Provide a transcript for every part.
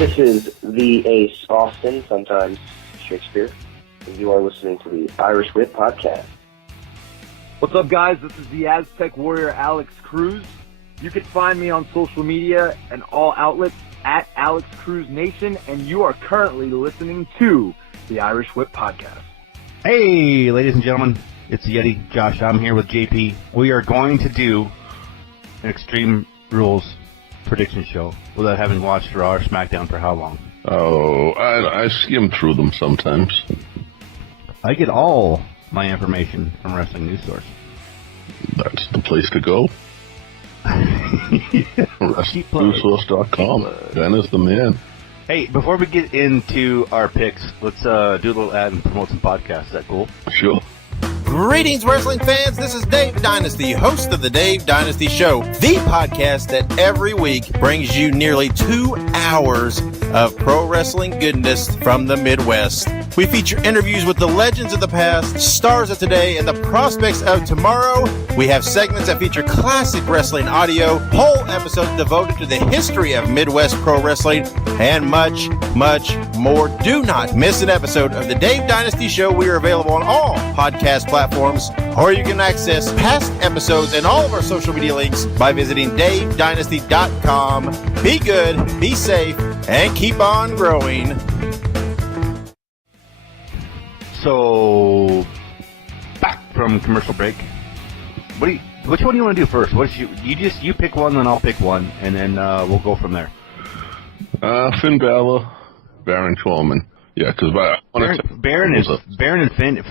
This is the Ace Austin, sometimes Shakespeare, and you are listening to the Irish Whip Podcast. What's up, guys? This is the Aztec Warrior Alex Cruz. You can find me on social media and all outlets at Alex Cruz Nation, and you are currently listening to the Irish Whip Podcast. Hey, ladies and gentlemen, it's Yeti. Josh, I'm here with JP. We are going to do an Extreme Rules prediction show without having watched Raw or SmackDown for how long? Oh, I skim through them sometimes. I get all my information from Wrestling News Source. That's the place to go. WrestlingNewsSource.com. Ben is the man. Hey, before we get into our picks, let's do a little ad and promote some podcasts. Is that cool? Sure. Greetings, wrestling fans. This is Dave Dynasty, host of the Dave Dynasty Show, the podcast that every week brings you nearly 2 hours of pro wrestling goodness from the Midwest. We feature interviews with the legends of the past, stars of today, and the prospects of tomorrow. We have segments that feature classic wrestling audio, whole episodes devoted to the history of Midwest pro wrestling, and much, much more. Do not miss an episode of the Dave Dynasty Show. We are available on all podcast platforms, or you can access past episodes and all of our social media links by visiting davedynasty.com. Be good, be safe, and keep on growing. So, back from commercial break. Which one do you want to do first? You pick one, then I'll pick one, and then we'll go from there. Finn Balor, Baron Corbin. Yeah, because Baron and Finn.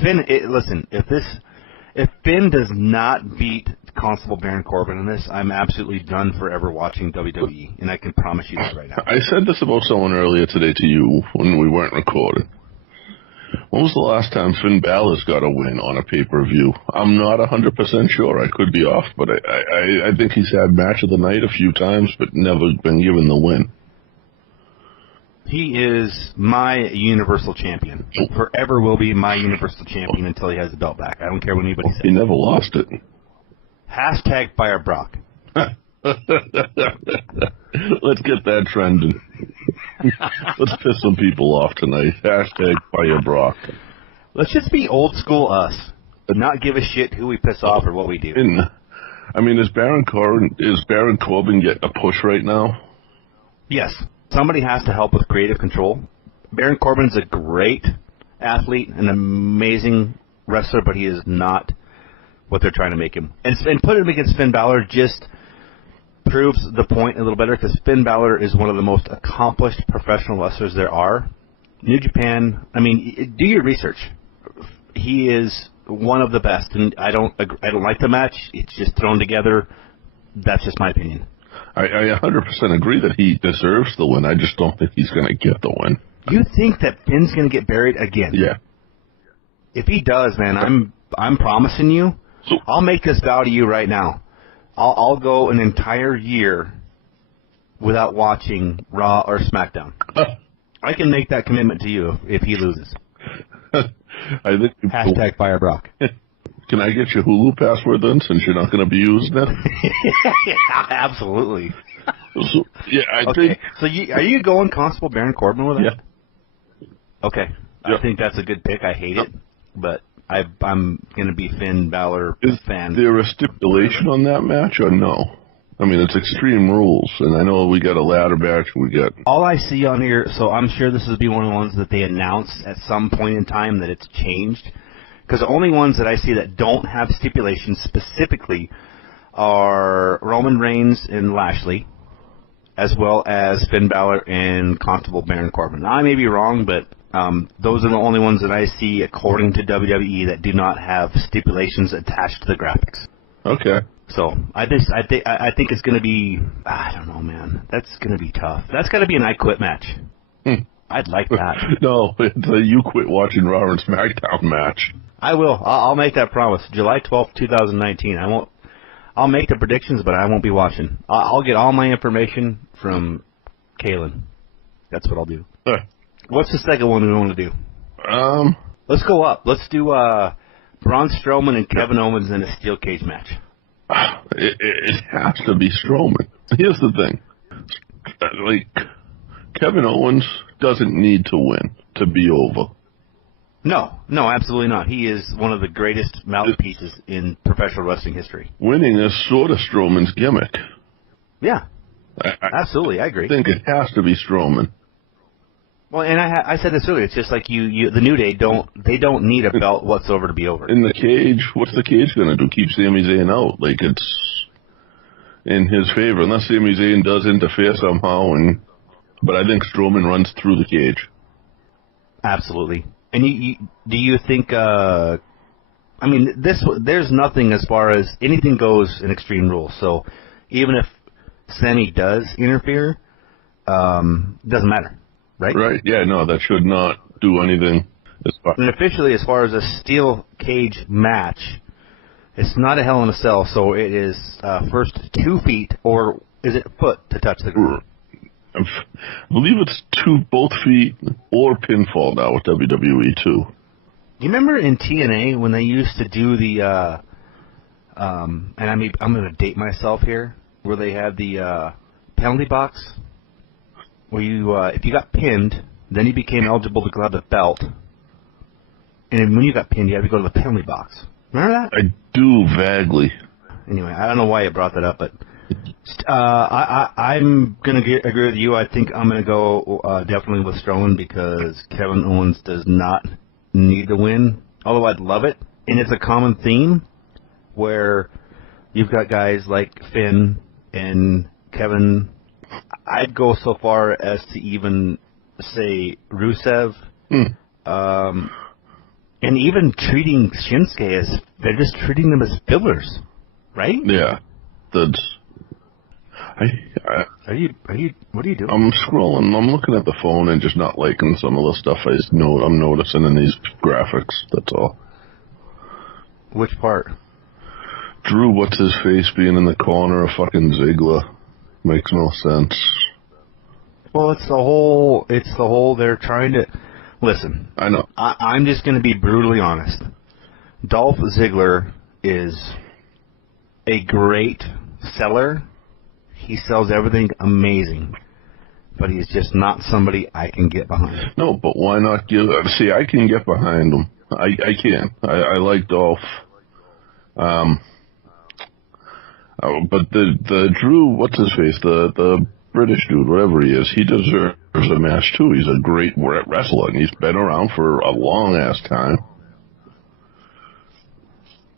Listen, if Finn does not beat Constable Baron Corbin in this, I'm absolutely done forever watching WWE, and I can promise you that right now. I said this about someone earlier today to you when we weren't recording. When was the last time Finn Balor's got a win on a pay-per-view? I'm not 100% sure. I could be off, but I think he's had match of the night a few times, but never been given the win. He is my Universal Champion. Forever will be my Universal Champion until he has the belt back. I don't care what anybody says. He never lost it. Hashtag Fire Brock. Let's get that trending. Let's piss some people off tonight. Hashtag Fire Brock. Let's just be old school us, but not give a shit who we piss off or what we do. Is Baron Corbin getting a push right now? Yes. Somebody has to help with creative control. Baron Corbin's a great athlete, an amazing wrestler, but he is not what they're trying to make him. And put him against Finn Balor just proves the point a little better, because Finn Balor is one of the most accomplished professional wrestlers there are. New Japan, do your research. He is one of the best, and I don't like the match. It's just thrown together. That's just my opinion. I 100% agree that he deserves the win. I just don't think he's going to get the win. You think that Finn's going to get buried again? Yeah. If he does, man, I'm promising you, I'll make this vow to you right now. I'll go an entire year without watching Raw or SmackDown. I can make that commitment to you if he loses. I think Hashtag Fire Brock. Can I get your Hulu password then, since you're not going to be using it? Yeah, absolutely. So, yeah, I think. So are you going Constable Baron Corbin with it? Yeah. Okay. Yep. I think that's a good pick. I hate it, but I'm going to be Finn Balor fan. Is there a stipulation on that match or no? It's Extreme Rules, and I know we got a ladder match. All I see on here, so I'm sure this will be one of the ones that they announced at some point in time that it's changed. Because the only ones that I see that don't have stipulations specifically are Roman Reigns and Lashley, as well as Finn Balor and Constable Baron Corbin. Now, I may be wrong, but those are the only ones that I see, according to WWE, that do not have stipulations attached to the graphics. Okay. So I think it's going to be, I don't know, man. That's going to be tough. That's got to be an I Quit match. I'd like that. No, it's a you quit watching Raw and SmackDown match. I will. I'll make that promise. July 12th, 2019. I'll make the predictions, but I won't be watching. I'll get all my information from Kalen. That's what I'll do. What's the second one we want to do? Let's go up. Let's do Braun Strowman and Kevin Owens in a steel cage match. It has to be Strowman. Here's the thing. Kevin Owens doesn't need to win to be over. No, absolutely not. He is one of the greatest mouthpieces in professional wrestling history. Winning is sort of Strowman's gimmick. Yeah, absolutely, I agree. I think it has to be Strowman. Well, and I said this earlier. It's just like you the New Day don't need a belt whatsoever to be over. In the cage, what's the cage going to do? Keep Sami Zayn out? Like, it's in his favor, unless Sami Zayn does interfere somehow. But I think Strowman runs through the cage. Absolutely. And do you think? I mean, there's nothing as far as anything goes in Extreme Rules. So even if Sami does interfere, doesn't matter. Right? Right, yeah, no, that should not do anything. And officially, as far as a steel cage match, it's not a Hell in a Cell, so it is first 2 feet, or is it foot to touch the ground? I believe it's both feet or pinfall now with WWE, too. You remember in TNA when they used to do the, and I'm going to date myself here, where they had the penalty box? Where you, if you got pinned, then you became eligible to grab the belt. And when you got pinned, you had to go to the penalty box. Remember that? I do vaguely. Anyway, I don't know why you brought that up, but I'm going to agree with you. I think I'm going to go definitely with Strowman because Kevin Owens does not need to win, although I'd love it. And it's a common theme where you've got guys like Finn and Kevin. I'd go so far as to even say Rusev, and even treating Shinsuke as they're just treating them as fillers, right? Yeah, that's. Are you? What are you doing? I'm scrolling. I'm looking at the phone and just not liking some of the stuff I'm noticing in these graphics. That's all. Which part? Drew, what's his face being in the corner of fucking Ziggler. Makes no sense. Well, it's the whole they're trying to... Listen. I know. I'm just going to be brutally honest. Dolph Ziggler is a great seller. He sells everything amazing. But he's just not somebody I can get behind. No, but why not give... See, I can get behind him. I can. I like Dolph. But the Drew, what's his face, the British dude, whatever he is, he deserves a match too. He's a great wrestler, and he's been around for a long ass time.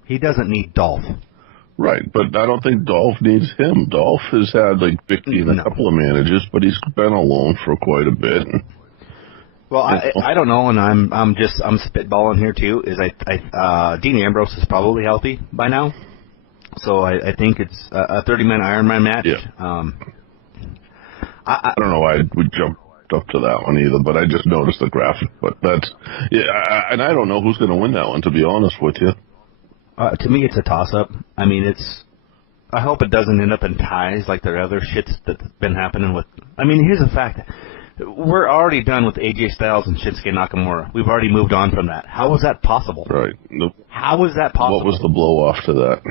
He doesn't need Dolph. Right, but I don't think Dolph needs him. Dolph has had like Vicky and a couple of managers, but he's been alone for quite a bit. Well, I don't know, and I'm spitballing here too. Dean Ambrose is probably healthy by now. So I think it's a 30-minute Iron Man match. Yeah. I don't know why we jumped up to that one either, but I just noticed the graphic. But that's and I don't know who's going to win that one, to be honest with you. To me, it's a toss-up. I mean, I hope it doesn't end up in ties like the other shits that's been happening with. I mean, here's the fact: we're already done with AJ Styles and Shinsuke Nakamura. We've already moved on from that. How is that possible? Right. How is that possible? What was the blow-off to that?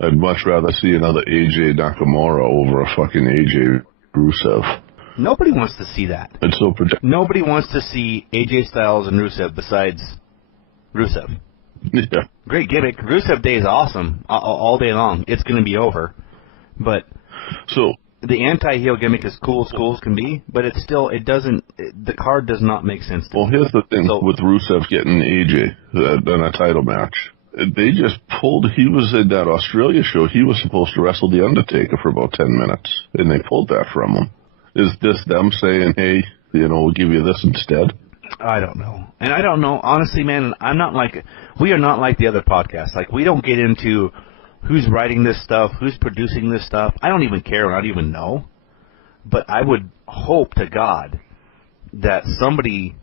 I'd much rather see another AJ Nakamura over a fucking AJ Rusev. Nobody wants to see that. It's so Nobody wants to see AJ Styles and Rusev besides Rusev. Yeah. Great gimmick. Rusev Day is awesome all day long. It's going to be over. But so the anti-heel gimmick is cool as can be, but it's still, the card does not make sense to me. Well, here's the thing with Rusev getting AJ in a title match. They just he was in that Australia show, he was supposed to wrestle The Undertaker for about 10 minutes, and they pulled that from him. Is this them saying, hey, we'll give you this instead? I don't know. And I don't know, honestly, man, we are not like the other podcasts. Like, we don't get into who's writing this stuff, who's producing this stuff. I don't even care, I don't even know. But I would hope to God that somebody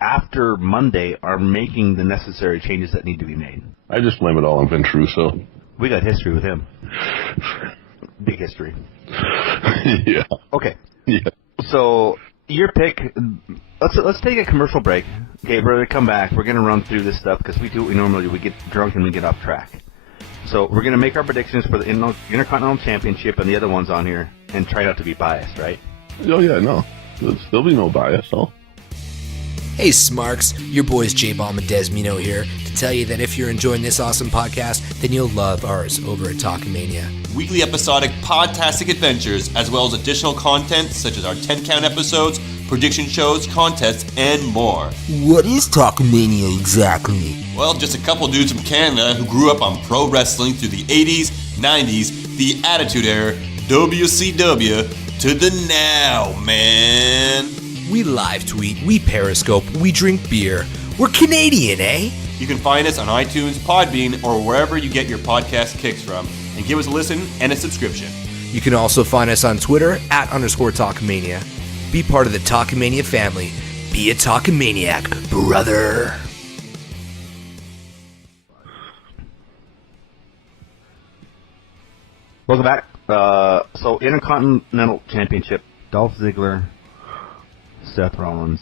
after Monday are making the necessary changes that need to be made. I just blame it all on Vince Russo. We got history with him. Big history. Yeah. Okay. Yeah. So your pick. Let's take a commercial break. Okay, brother, come back. We're gonna run through this stuff because we do what we normally do. We get drunk and we get off track. So we're gonna make our predictions for the Intercontinental Championship and the other ones on here, and try not to be biased, right? Oh, yeah, no. There'll be no bias, though. Hey Smarks, your boys J-Bomb and Desmino here to tell you that if you're enjoying this awesome podcast, then you'll love ours over at Talkamania. Weekly episodic podtastic adventures, as well as additional content such as our 10-count episodes, prediction shows, contests, and more. What is Talkamania exactly? Well, just a couple dudes from Canada who grew up on pro wrestling through the 80s, 90s, the Attitude Era, WCW, to the now, man. We live tweet, we periscope, we drink beer. We're Canadian, eh? You can find us on iTunes, Podbean, or wherever you get your podcast kicks from, and give us a listen and a subscription. You can also find us on Twitter @_Talkamania. Be part of the Talkamania family. Be a Talkamaniac, brother. Welcome back. So Intercontinental Championship, Dolph Ziggler, Seth Rollins,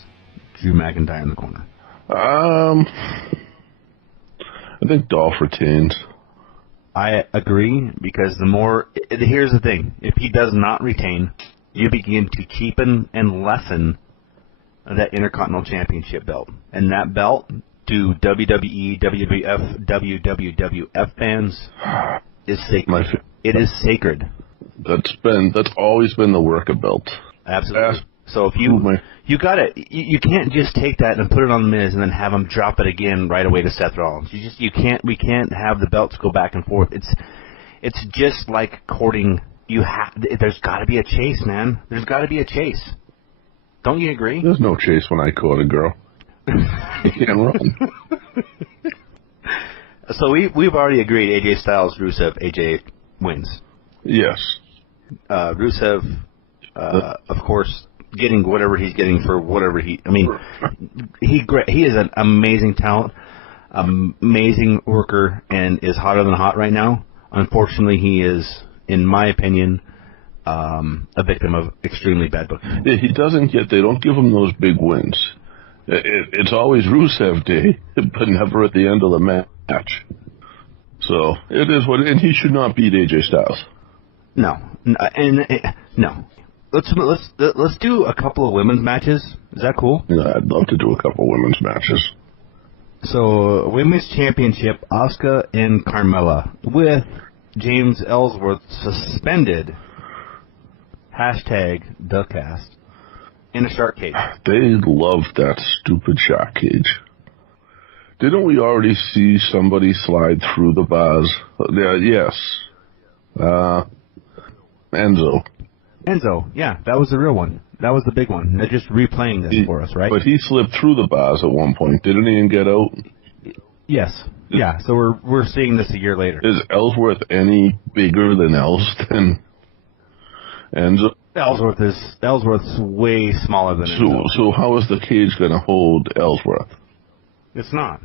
Drew McIntyre in the corner. I think Dolph retains. I agree, because here's the thing. If he does not retain, you begin to cheapen and lessen that Intercontinental Championship belt. And that belt, to WWE, WWF, WWF fans, is sacred. It is sacred. That's always been the work of belt. Absolutely. So if you got it, you can't just take that and put it on the Miz and then have him drop it again right away to Seth Rollins. We can't have the belts go back and forth. It's just like courting. There's got to be a chase, man. There's got to be a chase. Don't you agree? There's no chase when I court a girl. You can't run. So we've already agreed. AJ Styles, Rusev, AJ wins. Yes. Rusev, of course, getting whatever he's getting for whatever he is an amazing talent, amazing worker, and is hotter than hot right now. Unfortunately, he is, in my opinion, a victim of extremely bad booking. Yeah, they don't give him those big wins. It's always Rusev Day, but never at the end of the match. So it is and he should not beat AJ Styles. No. Let's do a couple of women's matches. Is that cool? Yeah, I'd love to do a couple of women's matches. So, Women's Championship, Asuka and Carmella, with James Ellsworth suspended, #TheCast, in a shark cage. They love that stupid shark cage. Didn't we already see somebody slide through the bars? Yes. Enzo, yeah, that was the real one. That was the big one. They're just replaying this for us, right? But he slipped through the bars at one point, didn't he, and get out? Yes. Yeah, so we're seeing this a year later. Is Ellsworth any bigger than Enzo? Ellsworth's way smaller than Enzo. So how is the cage going to hold Ellsworth? It's not.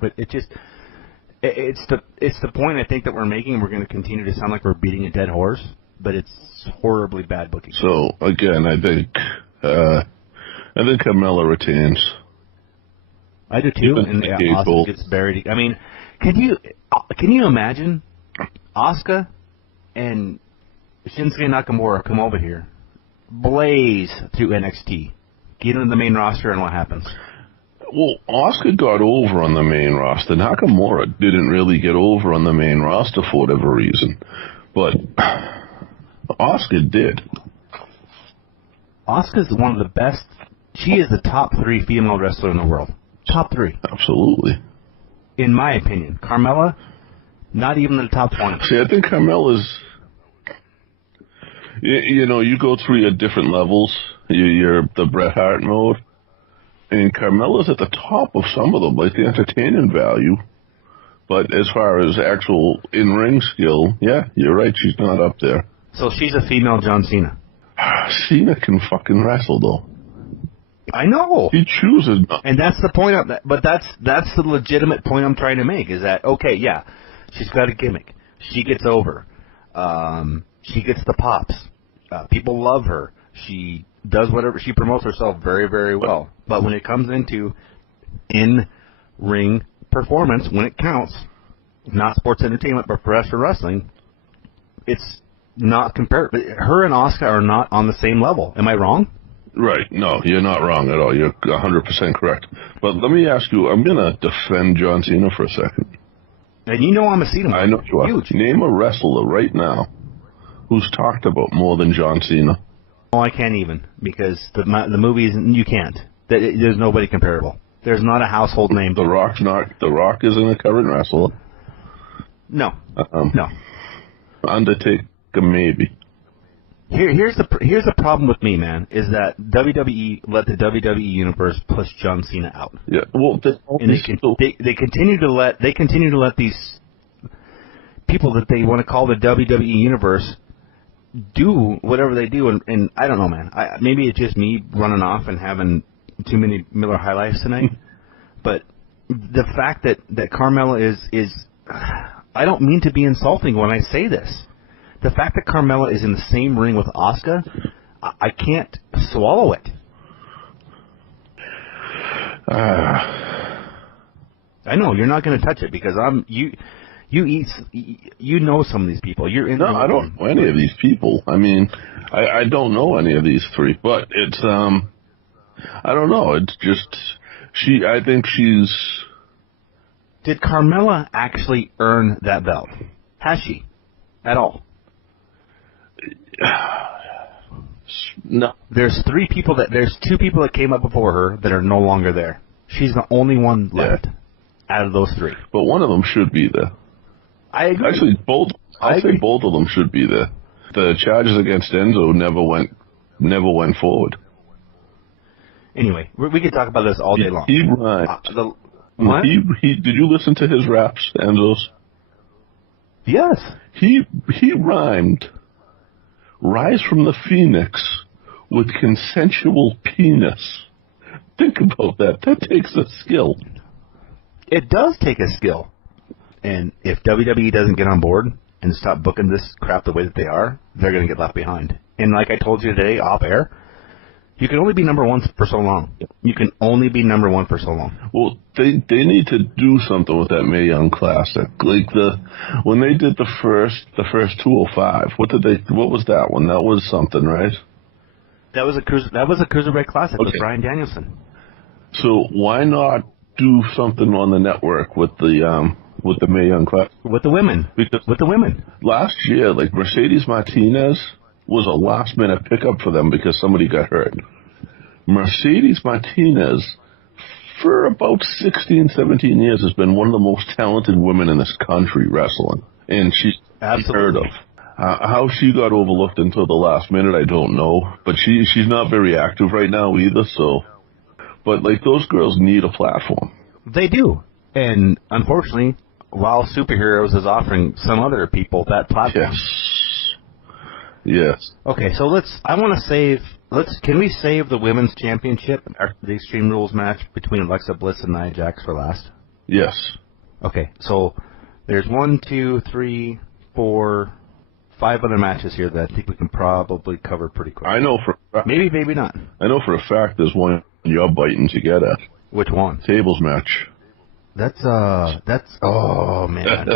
But it's the point I think that we're making, and we're going to continue to sound like we're beating a dead horse, but it's horribly bad booking. So again, I think Carmella retains. I do too, and Asuka gets buried. I mean, can you imagine Asuka and Shinsuke Nakamura come over here, blaze through NXT, get into the main roster, and what happens? Well, Asuka got over on the main roster. Nakamura didn't really get over on the main roster for whatever reason, but Asuka did. Asuka's one of the best. She is the top 3 female wrestler in the world. Top 3. Absolutely. In my opinion. Carmella, not even in the top 20. See, I think Carmella's, you go through your different levels. You're the Bret Hart mode. And Carmella's at the top of some of them, like the entertaining value. But as far as actual in-ring skill, yeah, you're right, she's not up there. So she's a female John Cena. Cena can fucking wrestle, though. I know. He chooses not. And that's the point of that. But that's the legitimate point I'm trying to make, is that, okay, yeah, she's got a gimmick. She gets over. She gets the pops. People love her. She does whatever. She promotes herself very, very well. But when it comes into in-ring performance, when it counts, not sports entertainment, but professional wrestling, it's not comparable. Her and Asuka are not on the same level. Am I wrong? Right. No, you're not wrong at all. You're 100% correct. But let me ask you, I'm going to defend John Cena for a second. And you know I'm a Cena. I know you are. Huge. Name a wrestler right now who's talked about more than John Cena. Oh, I can't even, because the movies, you can't. There's nobody comparable. There's not a household name. The Rock isn't a current wrestler. No. No. Undertaker, maybe. Here's the problem with me, man, is that WWE let the WWE universe push John Cena out. Yeah, well, they continue to let these people that they want to call the WWE universe do whatever they do, and I don't know, man. Maybe it's just me running off and having too many Miller High Lifes tonight, but the fact that Carmella is I don't mean to be insulting when I say this. The fact that Carmella is in the same ring with Asuka, I can't swallow it. I know you're not going to touch it because you know some of these people. You're in. No, I don't know any of these people. I mean, I don't know any of these three, but it's I don't know. It's just I think she's. Did Carmella actually earn that belt? Has she at all? No. There's two people that came up before her that are no longer there. She's the only one left out of those three. But one of them should be there. I agree. Actually, I think both of them should be there. The charges against Enzo never went forward. Anyway, we could talk about this all day long. He rhymed. What? Did you listen to his raps, Enzo's? Yes. He rhymed "Rise from the Phoenix" with "consensual penis." Think about that. That takes a skill. It does take a skill. And if WWE doesn't get on board and stop booking this crap the way that they are, they're going to get left behind. And like I told you today off air, you can only be number one for so long. You can only be number one for so long. Well, they need to do something with that Mae Young Classic. Like when they did the first 205. What was that one? That was something, right? That was a Cruiserweight Classic with Bryan Danielson. So why not do something on the network with the Mae Young Classic? With the women. With the women. Last year, like Mercedes Martinez was a last-minute pickup for them because somebody got hurt. Mercedes Martinez, for about 16, 17 years, has been one of the most talented women in this country wrestling. And she's heard of. How she got overlooked until the last minute, I don't know. But she's not very active right now either, so. But, like, those girls need a platform. They do. And, unfortunately, Wild Superheroes is offering some other people that platform. Yes. Okay, so can we save the women's championship, the Extreme Rules match between Alexa Bliss and Nia Jax for last? Yes. Okay, so there's 1, 2, 3, 4, 5 other matches here that I think we can probably cover pretty quick. I know for a fact. Maybe not. I know for a fact there's one you're biting to get at. Which one? Tables match. Oh man.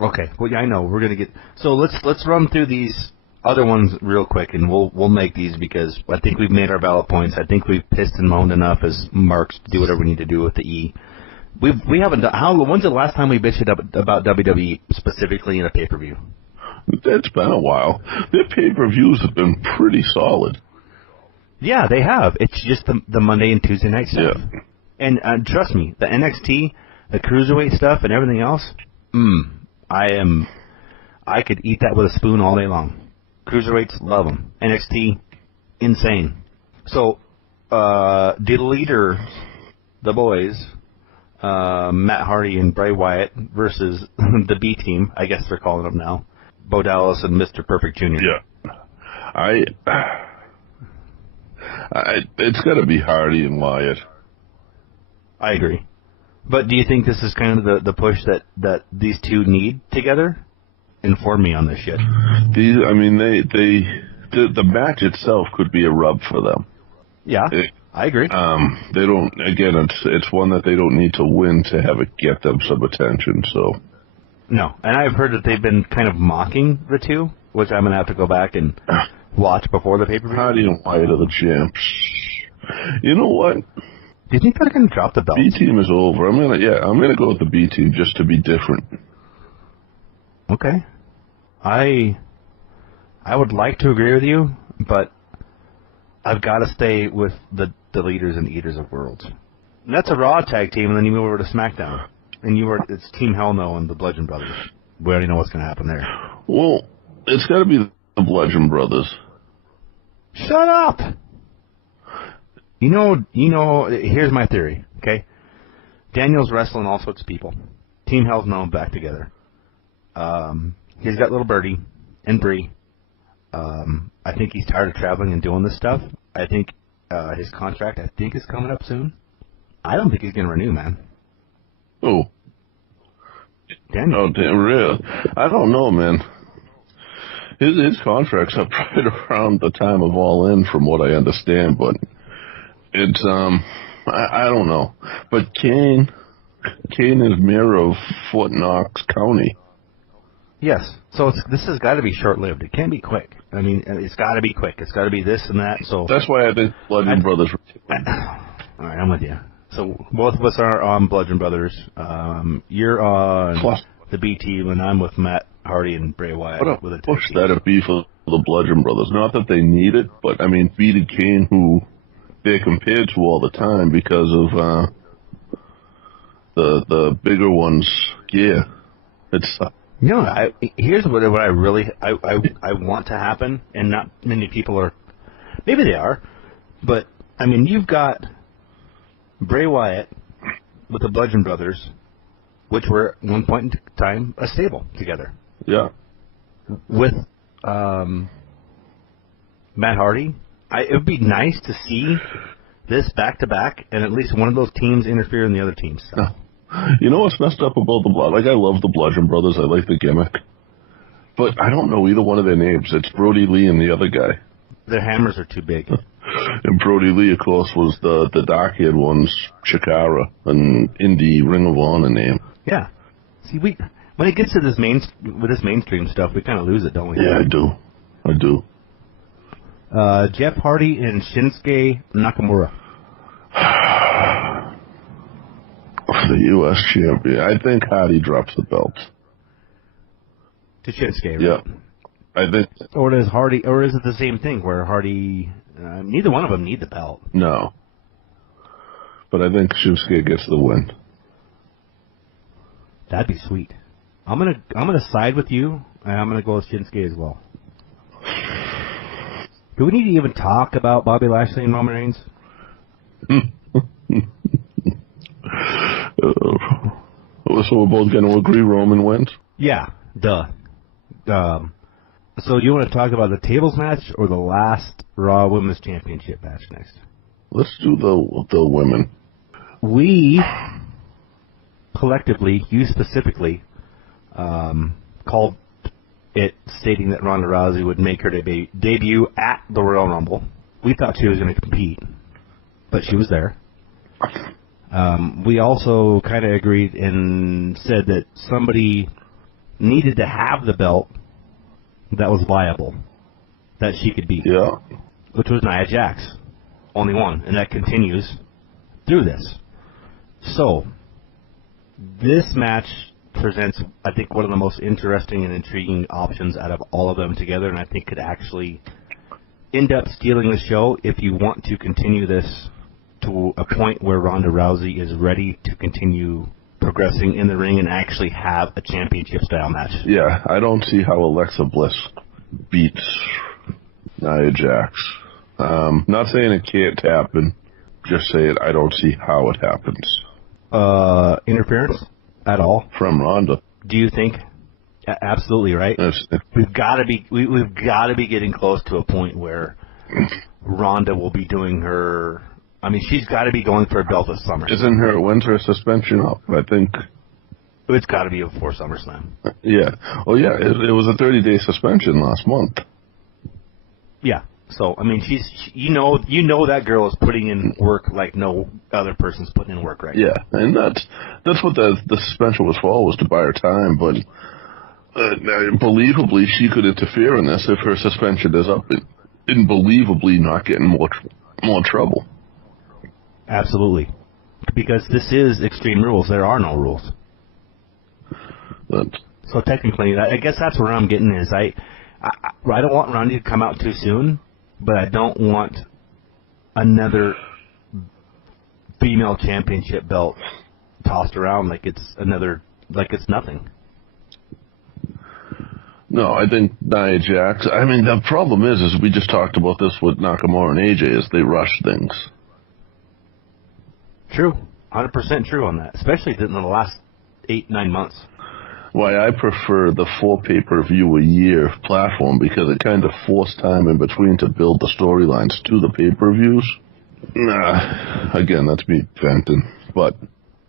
Okay, well, yeah, I know we're gonna get. So let's run through these other ones real quick, and we'll make these because I think we've made our valid points. I think we've pissed and moaned enough as marks to do whatever we need to do with the E. We haven't done. When's the last time we bitched about WWE specifically in a pay-per-view? It's been a while. Their pay-per-views have been pretty solid. Yeah, they have. It's just the Monday and Tuesday night stuff. Yeah. And trust me, the NXT, the Cruiserweight stuff, and everything else, I could eat that with a spoon all day long. Cruiserweights, love them. NXT, insane. So, the leaders, the boys, Matt Hardy and Bray Wyatt versus the B team, I guess they're calling them now, Bo Dallas and Mr. Perfect Jr. Yeah. It's got to be Hardy and Wyatt. I agree. But do you think this is kind of the push that these two need together? Inform me on this shit. The match itself could be a rub for them. Yeah, I agree. They don't. Again, it's one that they don't need to win to have it get them some attention. So, No, and I've heard that they've been kind of mocking the two, which I'm going to have to go back and watch before the pay-per-view. Hardy and Wyatt are the champs. You know what? Do you think they're going to drop the belt? B team is over. I'm gonna go with the B team just to be different. Okay. I would like to agree with you, but I've got to stay with the leaders and eaters of worlds. And that's a Raw tag team, and then you move over to SmackDown. And it's Team Hell No and the Bludgeon Brothers. We already know what's going to happen there. Well, it's got to be the Bludgeon Brothers. Shut up! You know, here's my theory, okay? Daniel's wrestling all sorts of people. Team Hell's No back together. He's got little Birdie and Bree. I think he's tired of traveling and doing this stuff. I think his contract, is coming up soon. I don't think he's going to renew, man. Oh. Daniel. Oh, damn, really? I don't know, man. His contract's up right around the time of All In, from what I understand, but it's, I don't know. But Kane is mayor of Fort Knox County. Yes. So this has got to be short-lived. It can't be quick. I mean, it's got to be quick. It's got to be this and that. So that's why I think Bludgeon Brothers. All right, I'm with you. So both of us are on Bludgeon Brothers. You're on the B team, and I'm with Matt Hardy and Bray Wyatt. With a push that'd be for the Bludgeon Brothers. Not that they need it, but I mean, beated Kane, who they're compared to all the time because of the bigger ones' gear. It's here's what I really want to happen, and not many people are. Maybe they are, but I mean, you've got Bray Wyatt with the Bludgeon Brothers, which were at one point in time a stable together. Yeah. With Matt Hardy, it would be nice to see this back to back, and at least one of those teams interfere in the other team's stuff. You know what's messed up about the Blood? Like, I love the Bludgeon Brothers. I like the gimmick, but I don't know either one of their names. It's Brody Lee and the other guy. Their hammers are too big. And Brody Lee, of course, was the dark-haired one's Chikara, an indie Ring of Honor name. Yeah. See, when it gets to this mainstream stuff, we kind of lose it, don't we? Yeah, I do. Jeff Hardy and Shinsuke Nakamura. For the U.S. champion, I think Hardy drops the belt. To Shinsuke, right? Yeah. I think. Or is it the same thing where Hardy? Neither one of them need the belt. No. But I think Shinsuke gets the win. That'd be sweet. I'm gonna side with you, and I'm gonna go with Shinsuke as well. Do we need to even talk about Bobby Lashley and Roman Reigns? So we're both going to agree Roman wins? Yeah, duh. So do you want to talk about the tables match or the last Raw Women's Championship match next? Let's do the women. We collectively, you specifically, called it stating that Ronda Rousey would make her debut at the Royal Rumble. We thought she was going to compete, but she was there. We also kind of agreed and said that somebody needed to have the belt that was viable, that she could beat. Yeah. Which was Nia Jax. Only one. And that continues through this. So, this match presents, I think, one of the most interesting and intriguing options out of all of them together, and I think could actually end up stealing the show if you want to continue this to a point where Ronda Rousey is ready to continue progressing in the ring and actually have a championship-style match. Yeah, I don't see how Alexa Bliss beats Nia Jax. Not saying it can't happen, just saying I don't see how it happens. Interference at all? From Ronda. Do you think? Absolutely, right? We've got to be getting close to a point where Ronda will be doing her. I mean, she's got to be going for a belt this summer. When's her suspension up? I think it's got to be before SummerSlam. Yeah. Oh, yeah. It was a 30-day suspension last month. Yeah. So I mean, you know that girl is putting in work like no other person's putting in work right now. Yeah, and that's what the suspension was for, was to buy her time. But believably, she could interfere in this if her suspension is up, and believably not getting more trouble. Absolutely, because this is Extreme Rules. There are no rules. So technically, I guess that's where I'm getting is I don't want Ronda to come out too soon, but I don't want another female championship belt tossed around like it's nothing. No, I think Nia Jax. I mean, the problem is we just talked about this with Nakamura and AJ, is they rush things. True, 100% true on that, especially in the last 8-9 months. Why I prefer the 4 pay-per-view a year platform, because it kind of forced time in between to build the storylines to the pay-per-views. Again, that's me venting, but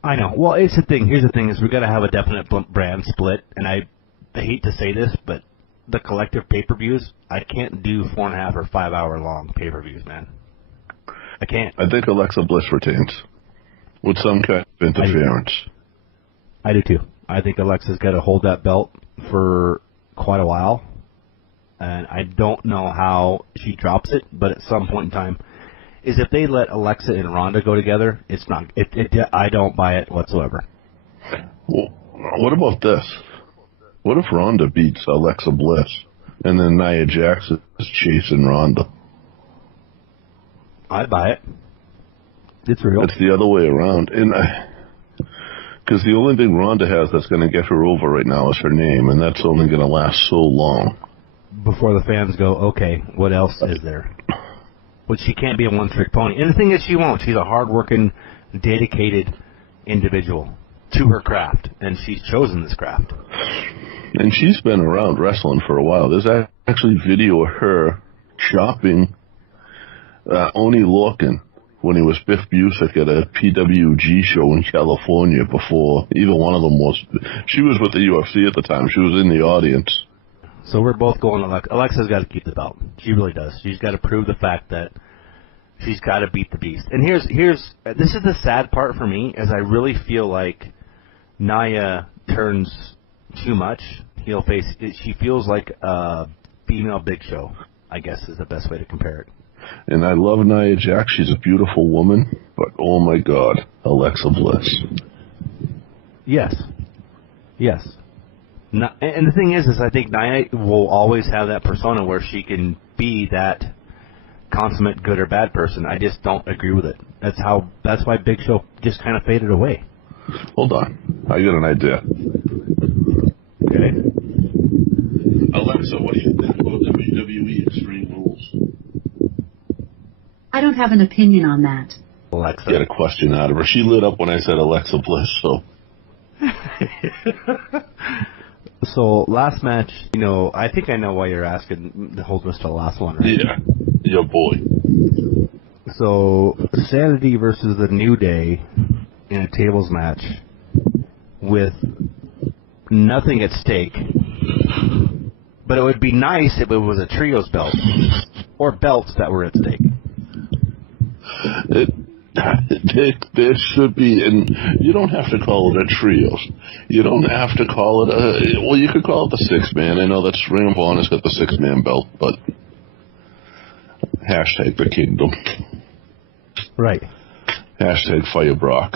I know. Well, it's the thing. Here's the thing: is we got to have a definite brand split, and I hate to say this, but the collective pay-per-views, I can't do 4.5 or 5 hour long pay-per-views, man. I can't. I think Alexa Bliss retains with some kind of interference. I do too. I think Alexa's got to hold that belt for quite a while, and I don't know how she drops it, but at some point in time, is if they let Alexa and Ronda go together, it's not. I don't buy it whatsoever. Well, what about this? What if Ronda beats Alexa Bliss, and then Nia Jax is chasing Ronda? I'd buy it. It's real. It's the other way around, and because the only thing Ronda has that's going to get her over right now is her name, and that's only going to last so long. Before the fans go, okay, what else is there? But she can't be a one-trick pony. And the thing is, she won't. She's a hard-working, dedicated individual to her craft, and she's chosen this craft. And she's been around wrestling for a while. There's actually video of her chopping Oni Lorcan when he was Biff Busick at a PWG show in California before either one of them was. She was with the UFC at the time. She was in the audience. So we're both going, Alexa's got to keep the belt. She really does. She's got to prove the fact that she's got to beat the beast. And this is the sad part for me, is I really feel like Nia turns too much. She feels like a female Big Show, I guess is the best way to compare it. And I love Nia Jax. She's a beautiful woman, but oh my God, Alexa Bliss. Yes. And the thing is I think Nia will always have that persona where she can be that consummate good or bad person. I just don't agree with it. That's why Big Show just kind of faded away. Hold on. I got an idea. Okay. Alexa, what do you think about WWE Extreme Rules? I don't have an opinion on that. Alexa. Get a question out of her. She lit up when I said Alexa Bliss, so. So, last match, I think I know why you're asking. The whole was the last one, right? Yeah, your boy. So, Sanity versus the New Day in a tables match with nothing at stake. But it would be nice if it was a trios belt or belts that were at stake. There should be, and you don't have to call it a trios. You don't have to call it well, you could call it the 6-man. I know that's Ring of Honor's got the 6-man belt, but hashtag the kingdom. Right. Hashtag Fire Brock.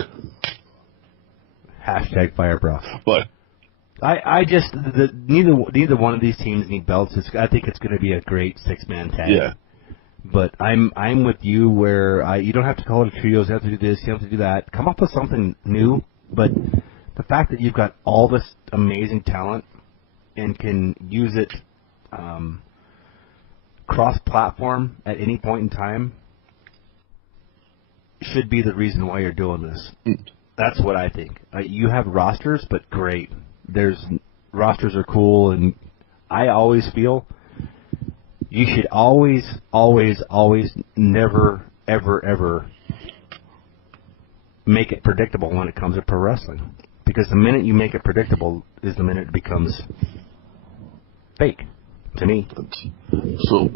Hashtag Fire Brock. But I just neither one of these teams need belts. I think it's going to be a great 6-man tag. Yeah. But I'm with you where you don't have to call it a trios. You have to do this. You have to do that. Come up with something new. But the fact that you've got all this amazing talent and can use it cross-platform at any point in time should be the reason why you're doing this. That's what I think. You have rosters, but great. Rosters are cool, and I always feel you should always, never, ever make it predictable when it comes to pro wrestling. Because the minute you make it predictable is the minute it becomes fake. to me. So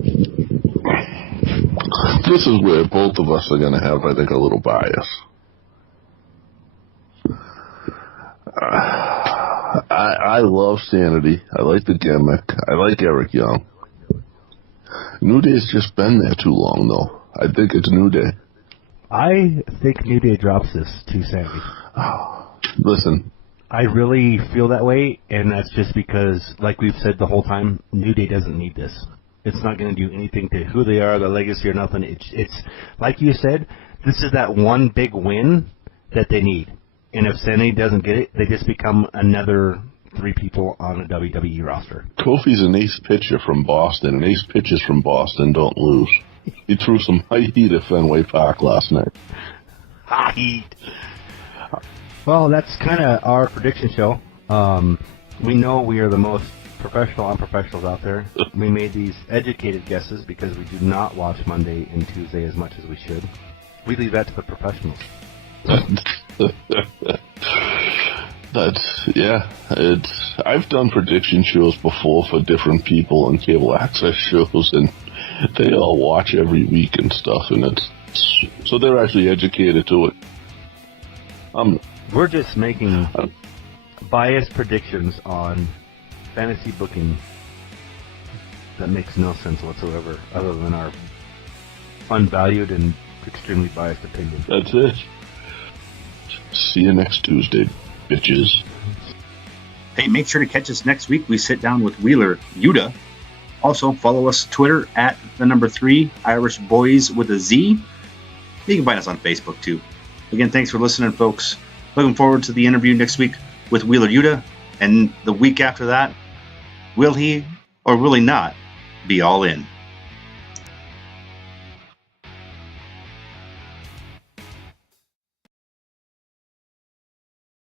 this is where both of us are going to have, I think, a little bias. I love Sanity. I like the gimmick. I like Eric Young. New Day's just been there too long, though. I think it's New Day. I think New Day drops this to Sanity. Listen. I really feel that way, and that's just because, like we've said the whole time, New Day doesn't need this. It's not going to do anything to who they are, their legacy, or nothing. It's like you said, this is that one big win that they need. And if Sanity doesn't get it, they just become another 3 people on a WWE roster. Kofi's an ace pitcher from Boston, and ace pitchers from Boston don't lose. He threw some high heat at Fenway Park last night. High heat. Well, that's kind of our prediction show. We know we are the most professional unprofessionals out there. We made these educated guesses because we do not watch Monday and Tuesday as much as we should. We leave that to the professionals. I've done prediction shows before for different people on cable access shows, and they all watch every week and stuff, and so they're actually educated to it. We're just making biased predictions on fantasy booking that makes no sense whatsoever, other than our unvalued and extremely biased opinion. That's it. See you next Tuesday, bitches. Hey, make sure to catch us next week. We sit down with Wheeler Yuta. Also, follow us Twitter at @3 Irish Boys with a Z. You can find us on Facebook too. Again, thanks for listening, folks. Looking forward to the interview next week with Wheeler Yuta, and the week after that, will he or will he not be all in?